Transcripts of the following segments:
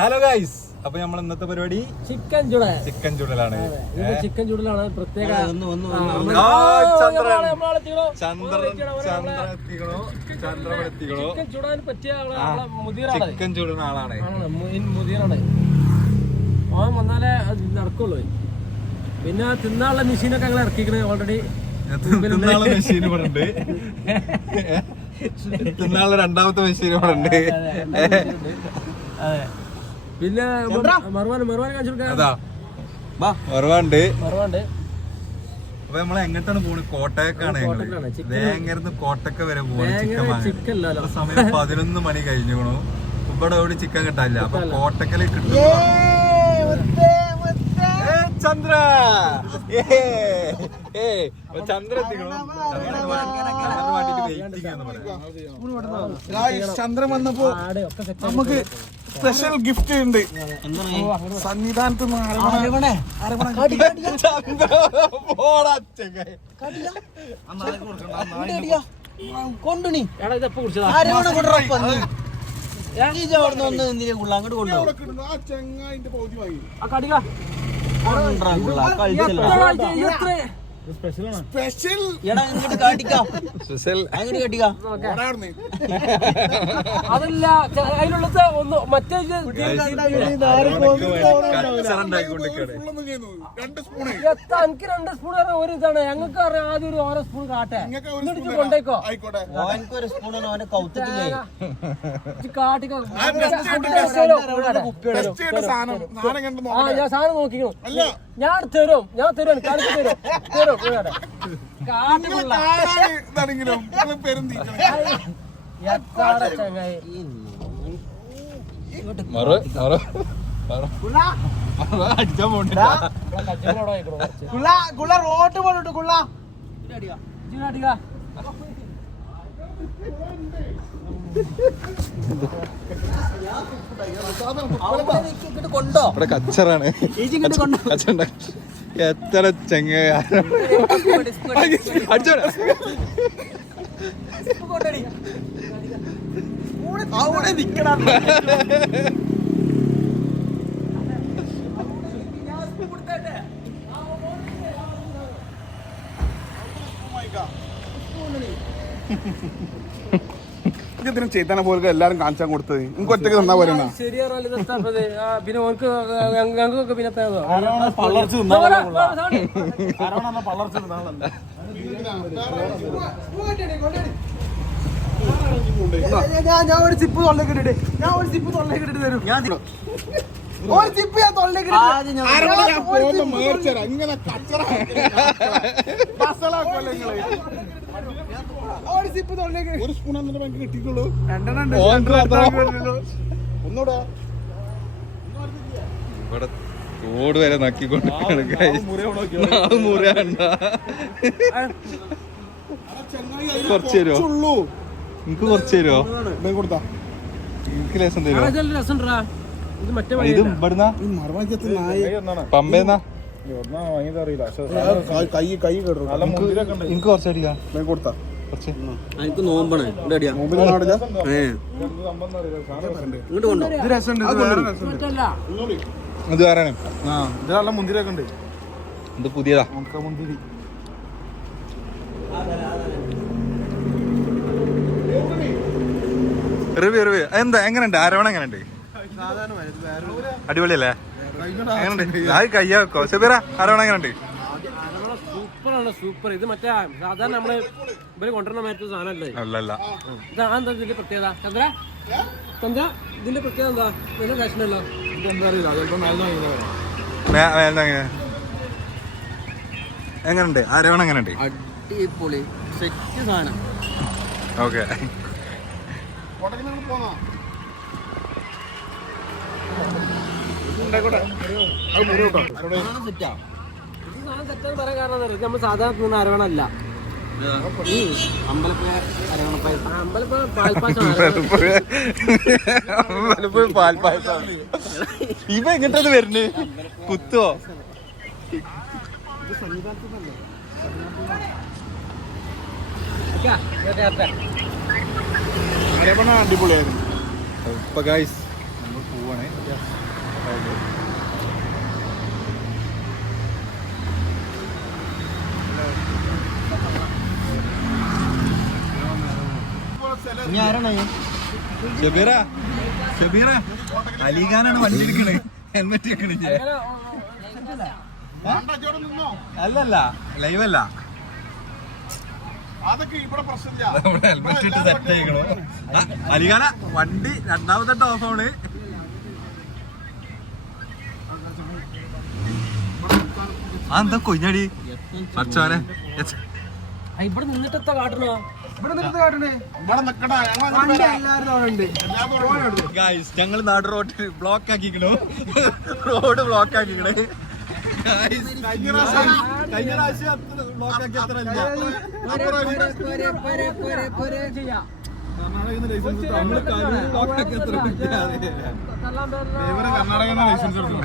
Hello guys, അപ്പൊ നമ്മൾ ഇന്നത്തെ പരിപാടി ചിക്കൻ ചുടലാണ്. പ്രത്യേക ചിക്കൻ ചുടുന്ന ആളാണ്. മുതിരാണ് അവൻ വന്നാലേ നടക്കുള്ളൂ. പിന്നെ തിന്നാനുള്ള മെഷീനൊക്കെ ഞങ്ങൾ ഇറക്കിക്കണേ ഓൾറെഡി. മെഷീൻ ഇവിടെ ഉണ്ട്, തിന്നാനുള്ള രണ്ടാമത്തെ മെഷീൻ ഇവിടെ ഉണ്ട്. അതെ, പിന്നെ മറുവാൻ കാണിച്ചു മറുവാണ്ട്. അപ്പൊ നമ്മൾ എങ്ങോട്ടാണ് പോണത്? കോട്ടയക്കാണ്. വേങ്ങരുന്ന് കോട്ടക്ക വരെ പോകുന്നത്. സമയം 11 മണി കഴിഞ്ഞു. ഇവിടെ എവിടെ ചിക്കൻ കിട്ടാനില്ല. അപ്പൊ കോട്ടക്കല് കിട്ടും. ചന്ദ്ര ചന്ദ്ര ചന്ദ്രൻ വന്നപ്പോ നമുക്ക് സ്പെഷ്യൽ ഗിഫ്റ്റ് ഉണ്ട്. സന്നിധാനത്ത് അതല്ല അതിനുള്ളത് ഒന്ന് മറ്റേ എനിക്ക് 2 സ്പൂൺ ഒരു ഇതാണ്. ഞങ്ങൾക്ക് അറിയാം ആദ്യം ഒരു ഓരോ സ്പൂൺ കാട്ടെ കൊണ്ടേക്കോ കാട്ടിക്കോ. ഞാൻ സാധനം നോക്കിക്കോ. ഞാൻ തരും കാണിച്ചു തരും. റോട്ട് പോയിട്ട് കൊണ്ടോ കച്ചറാണ്. എത്ര ചെങ്ങ അവിടെ നിക്കണം. ഇതിനും ചെയ്താനെ പോലെ എല്ലാരും കാണിച്ചാൽ കൊടുത്തത് നിങ്ങൾക്ക് ഒറ്റയ്ക്ക് തന്നാ പോലെ പിന്നെ ഓർക്ക് ഞങ്ങൾക്കൊക്കെ പിന്നെ ഞാൻ ഒരു ചിപ്പ് തൊള്ളേക്കിട്ടിട്ട് തരും. ഒരു ചിപ്പ് ഞാൻ തൊള്ളേക്കിട്ട് ഇങ്ങനെ കച്ചറ ഒരു സ്പൂൺ ബാങ്ക് കിട്ടിയിട്ടുള്ളൂ. ഒന്നൂടെ ഇവിടെ തോട് വരെ നക്കിക്കൊണ്ട് കുറച്ച് തരുമോ? നിങ്ങക്ക് കുറച്ച് തരുമോ? എനിക്ക് ലേസം തരുമോ? ഇത് ഇവിടുന്ന പമ്പേന്നാ എനിക്ക് കുറച്ചടിക്കാം. എനിക്ക് നോമ്പാണ് ഇത് വേറെ ഇതിലെല്ലാം മുന്തിരിയൊക്കെ ഉണ്ട്. ഇത് പുതിയതാ. മുന്തിരി റിവ്യൂ എന്താ എങ്ങനെയുണ്ട്? അരവണ എങ്ങനെയുണ്ട്? അടിപൊളിയല്ലേ? എങ്ങനെയുണ്ട്? അത് കയ്യാ വെക്കോ സെബീറ? അരവണ എങ്ങനെയുണ്ട്? സൂപ്പർ. ഇത് മറ്റേ സാധാരണ നമ്മള് ഇവര് കൊണ്ടുവരുന്ന മാറ്റ സാധനമല്ലേ? അല്ലല്ല. ഇതെന്താ ഇതിന്റെ പ്രത്യേകത? ചന്ദ്ര ഇതിന്റെ പ്രത്യേകത എന്താ? വലിയ ഫാഷനല്ലോ. ഇതെന്താ അറിയില്ല. എങ്ങനെയുണ്ട്? അരവണ എങ്ങനെയുണ്ട്? അടിപൊളി സെറ്റ് സാധനം. ഓക്കെ. സെറ്റാന്ന് പറയാൻ കാരണം നമ്മൾ സാധാരണ തിന്നുന്ന അരവണല്ല. അമ്പലപ്പുഴ പാൽപ്പായസം. ഇവ എങ്ങോട്ടത് വരുന്നേ? കുത്തുവോ? അടിപൊളിയായിരുന്നു. ഇപ്പൊ ഗൈസ് നമ്മൾ പോവാണ്. ഷബീറ ഷബീറ അലിഖാനാണ് വണ്ടി എടുക്കണേ. ഹെൽമെറ്റ് വെക്കണേ. അല്ലല്ല ലൈവല്ല, അതൊക്കെ ഇവിടെ പ്രശ്നമില്ല. ഹെൽമെറ്റ് ഇട്ട് സെറ്റ് ചെയ്യണോ. അലിഖാന വണ്ടി രണ്ടാമത്തെ ഓഫാണ്. എന്താ കൊഞ്ഞടി അച്ഛനെ ഇവിടെ നിന്നിട്ട് കാട്ടണോ? ഇവിടെ നിക്കടാ, ഗായ്സ് ഞങ്ങൾ നാട് റോഡ് ബ്ലോക്ക് ആക്കിക്കണു. റോഡ് ബ്ലോക്ക് ആക്കിക്കണേ. കഴിഞ്ഞ പ്രാവശ്യം ബ്ലോക്ക് ആക്കി അത്ര ഇല്ല. കർണാടക ലൈസൻസ് എടുത്തു.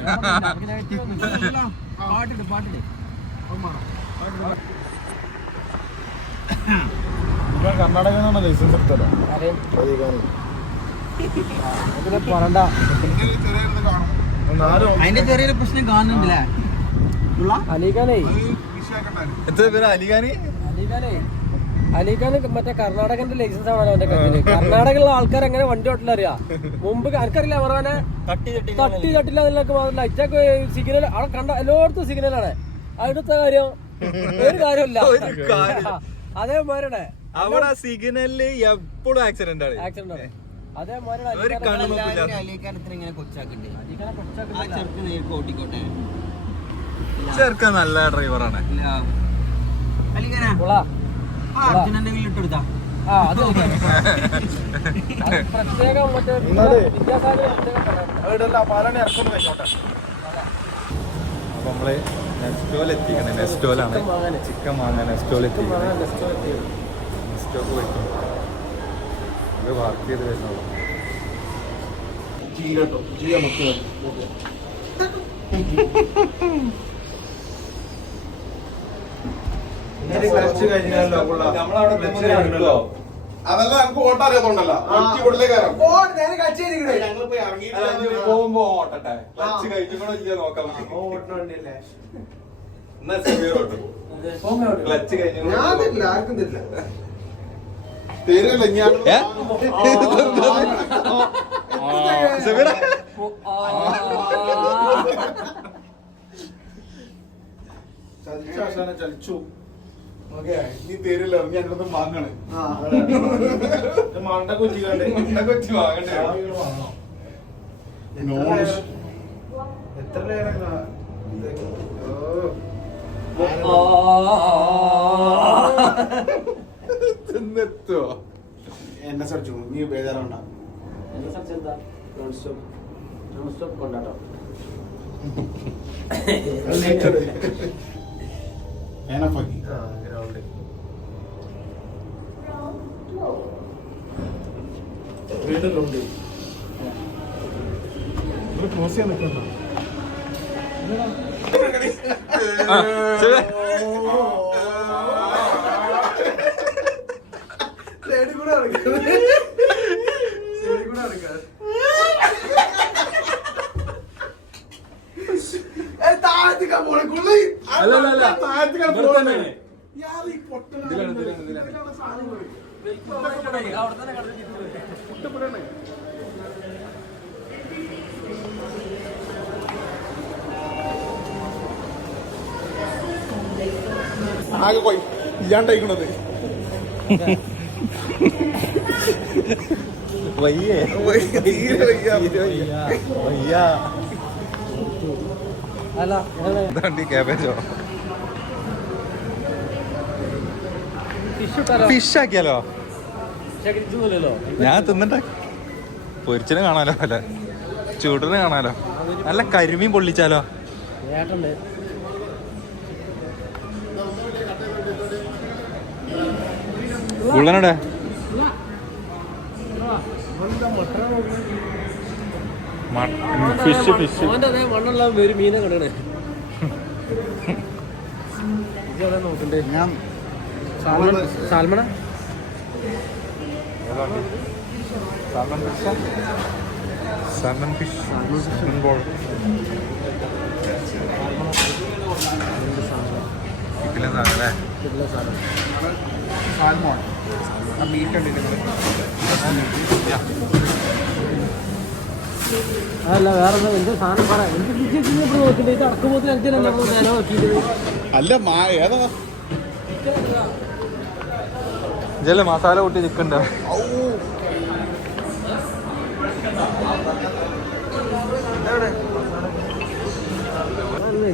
കർണാടക ലൈസൻസ് എടുത്തല്ലോ. പറണ്ട അതിന്റെ ചെറിയൊരു പ്രശ്നം കാണുന്നുണ്ടല്ലേ അലിഖാനേ എത്ര പേര് അലിഖാനി അലിഖാന് മറ്റേ കർണാടകന്റെ ലൈസൻസ് ആണ് അവന്റെ കയ്യില്. കർണാടകയിലുള്ള ആൾക്കാർ എങ്ങനെ വണ്ടി ഓട്ടില്ല അറിയാം. മുമ്പ് ആർക്കറിയില്ല പറഞ്ഞ തട്ടി തട്ടില്ല എന്നൊക്കെ മാത്രമല്ല ഇറ്റൊക്കെ സിഗ്നൽ അവിടെ കണ്ട എല്ലായിടത്തും സിഗ്നലാണ്. അടുത്ത കാര്യം ഒരു കാര്യമില്ല. അതേമാരുടെ അവിടെ സിഗ്നലില് എപ്പോഴും ആക്സിഡന്റ് ആണ്. ആക്സിഡന്റ് ആണ്. അതേമാരുടെ ഇങ്ങനെ കൊച്ചാക്കണ്ടേ ആ ചെറുക്ക് നേരിട്ട് ഓട്ടിക്കോട്ടെ. ചെറുക്കൻ നല്ല ഡ്രൈവറാണ്. അർജുനന്റെ വീട്ടിലെടുത്താ ആ അത് പ്രത്യേകം മറ്റേ വിദ്യാസാഗർ പാലാണ് ഇറക്കുന്നത് കഴിഞ്ഞോട്ടെ. അപ്പൊ നമ്മള് നെസ്റ്റോൽ എത്തിക്കണേ. നെസ്റ്റോലാണ് ചിക്കൻ വാങ്ങാൻ നെസ്റ്റോൽ എത്തിക്കണേ. നെസ്റ്റോക്ക് പോയിട്ട് ഇത് വർക്ക് ചെയ്ത് വരുന്നുള്ളൂ. അതല്ല നമുക്ക് ഓട്ടം അറിയാത്തോണ്ടല്ലോ. പോകുമ്പോ ഓട്ടട്ടെ. ക്ലച്ച് കഴിക്കണോ ഇല്ല നോക്കാം. എന്നാ സെവീർ ഓട്ടും. ക്ലച്ച് കഴിഞ്ഞ ആർക്കും തരില്ല. തരില്ല ഞാൻ ചലിച്ചു. നീ തരില്ല, നീ എന്നൊന്നും വാങ്ങണേ. മണ്ട കൊച്ചി കൊച്ചി വാങ്ങണ്ടേ. എത്ര തിന്നെത്തോ എന്നെ സർച്ചു. നീ ബേജാറാവണ്ട. കൊണ്ടാട്ടോ വീട്ടിലുണ്ട്. ക്രോസ് ചെയ്യാൻ നിൽക്കണ്ട. ആകെ പോയി ഇല്ലാണ്ടായിക്കണത്. വയ്യേ അല്ല ക്യാബേജോ ഫിഷ് ഇട്ടാലോ? ഫിഷ് ആക്കിയാലോ? ഇതൊന്നുമില്ലല്ലോ. ഞാൻ തിന്നിട്ടെ. പൊരിച്ചിനെ കാണാലോ, അല്ല ചൂടിനെ കാണാലോ. നല്ല കരിമീൻ പൊള്ളിച്ചാലോ? ഏട്ടണ്ട് ഉള്ളനടെ ഫിഷ് ഫിഷ് അവന്റെ അതേ മണ്ണുള്ള ഒരു മീനെ കണ്ടേ. നോക്കണ്ടേ ഞാൻ സാൽമണ സാൽമൺ ഫിഷ് ഇതിലെ സാധനം സാൽമോൺ ആ മീറ്റ് ഉണ്ട് അതല്ല വേറെ എന്താ സാധനം പറ എനിക്ക് നോക്കില്ല ഇത് അടക്കുമ്പോൾ എനിക്ക് നമ്മൾ നേരെ നോക്കിയിട്ട് അല്ല ഏതാ ഇതല്ലേ മസാല കൂട്ടി ചിക്കൻ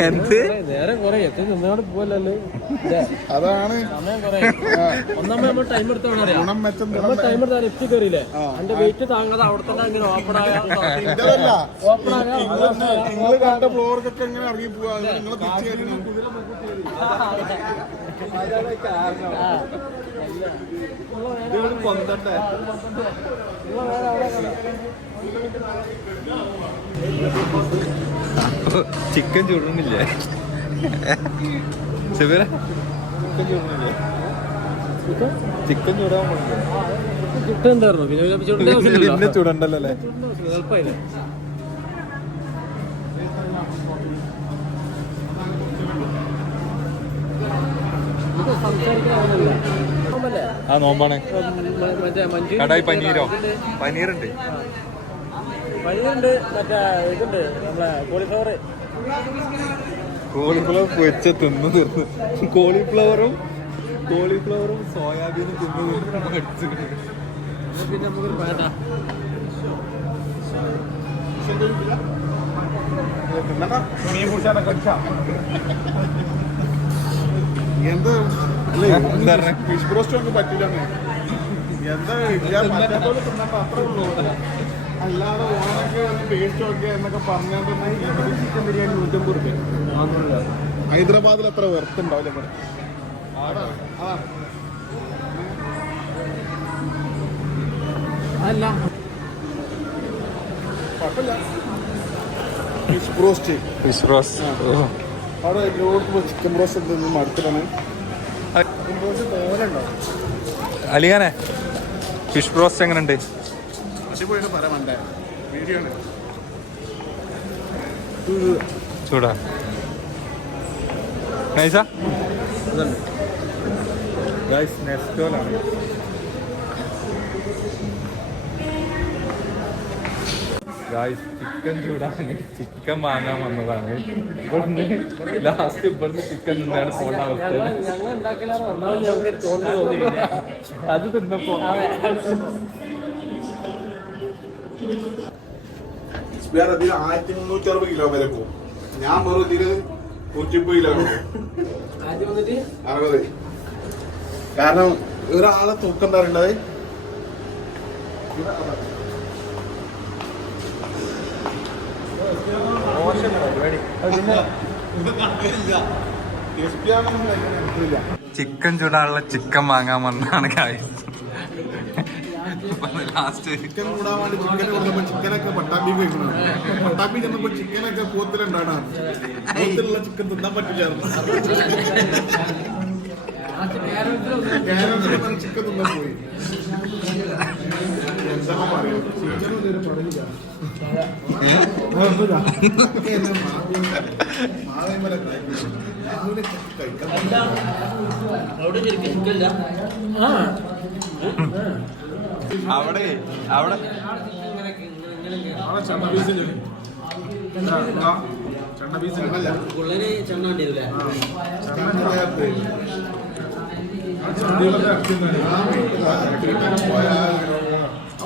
എന്ത് നേരെ കുറെ എത്തി നിന്നോട് പോവല്ലോ അതാണ് സമയം കുറെ ഒന്നാമത് നമ്മൾ ടൈം എടുത്തോണ്ട് അറിയാം ഗുണം മെച്ചം നമ്മൾ ടൈം എടുത്താൽ ലിഫ്റ്റ് കയറിയില്ലേ എന്റെ വെയിറ്റ് താങ്ങാതെ അവിടെ തന്നെ ഇങ്ങനെ ഓപ്പൺ നിങ്ങൾ കണ്ട ഫ്ലോർക്കൊക്കെ എങ്ങനെ ഇറങ്ങി പോവാ നിങ്ങൾ തിരിച്ചു ചിക്കൻ ചുടുന്നില്ലേ ശിവര ചിക്കൻ ചൂടാൻ ചുട്ടുണ്ടായിരുന്നു പിന്നെ ചുടണ്ടല്ലോ അല്ലേ എളുപ്പമായില്ലേ ആ നോമ്പാണ് മറ്റേ മഞ്ജു കടായി പനീരോ പനീറുണ്ട് പനീറുണ്ട് മറ്റേ ഇതുണ്ട് നമ്മളെ കോളിഫ്ലവർ കോളിഫ്ലവർ പൊരിച്ച തിന്നു തീർന്നു കോളിഫ്ലവറും സോയാബീനും തിന്നു മടിച്ചു പിന്നെ നമുക്കൊരു വേണ്ട മീൻ കുടിച്ചാലൊക്കെ കടിച്ചാ എന്ത് എന്താ പറഞ്ഞേ ഫിഷ് ബ്രോസ്റ്റ് ഒന്നും പറ്റില്ല എന്താ പറ്റാത്തോളം തിന്നണ്ട അത്രേ ഉള്ളൂ അല്ലാതെ ഓണൊക്കെ വന്ന് ടേസ്റ്റ് ഒക്കെ എന്നൊക്കെ പറഞ്ഞാൽ ചിക്കൻ ബിരിയാണി 150 രൂപ ഹൈദരാബാദിൽ അത്ര വെറുത്തുണ്ടാവില്ല ഇവിടെ അല്ല കുഴപ്പമില്ല ഫിഷ് ബ്രോസ്റ്റ് അവിടെ എല്ലായിടത്തും ചിക്കൻ ബ്രോസ്റ്റ് എന്തെങ്കിലും അടുത്തിട്ടാണ് ചിക്കൻ ബ്രോസ്റ്റ് പോലെ ഉണ്ടാവും അലിയാനെ ഫിഷ് ബ്രോസ്റ്റ് എങ്ങനെയുണ്ട് അടിപൊളിയാണ് പറയാൻ വേണ്ടേ വീഡിയോ ആണ് ചൂടാ നൈസ നെസ്റ്റോലാണ് ചിക്കൻ ചൂടാണ് ചിക്കൻ വാങ്ങാൻ വന്നതാണ് ഇവിടുന്ന് ലാസ്റ്റ് ഇവിടുന്ന് ചിക്കൻ തിന്നാണ് പോണ അവസ്ഥ ഞങ്ങൾ ഉണ്ടാക്കലാണ് ഒന്നാമത് ഞങ്ങൾക്ക് തോന്നിയില്ല അത് തിന്നപ്പോ അതിൽ 1360 കിലോ വരെ പോകും ഞാൻ വെറും ഇതിൽ 130 കിലോ ആദ്യം വന്നിട്ട് 60 കാരണം ഒരാളെ തൂക്കം തരേണ്ടത് ചിക്കൻ ചൂടാനുള്ള ചിക്കൻ വാങ്ങാൻ വന്നാണ് ലാസ്റ്റ് ചിക്കൻ കൂടാൻ വേണ്ടി ചിക്കൻ കൊടുത്തപ്പോ ചിക്കനൊക്കെ പട്ടാമ്പി കഴിക്കണം പട്ടാമ്പി ചെന്നപ്പോ ചിക്കനൊക്കെ പോത്തിലുണ്ടാണ് പോത്തിലുള്ള ചിക്കൻ തിന്നാൻ പറ്റില്ലായിരുന്നു കേരളത്തിൽ ചിക്കൻ തിന്നാൻ പോയി എന്താ പറയുക ചിക്കനൊന്നും ഒരു പടയില്ല അവിടെ പുള്ളേനെ ചെണ്ണ വേണ്ടിയില്ലേ പോയാൽ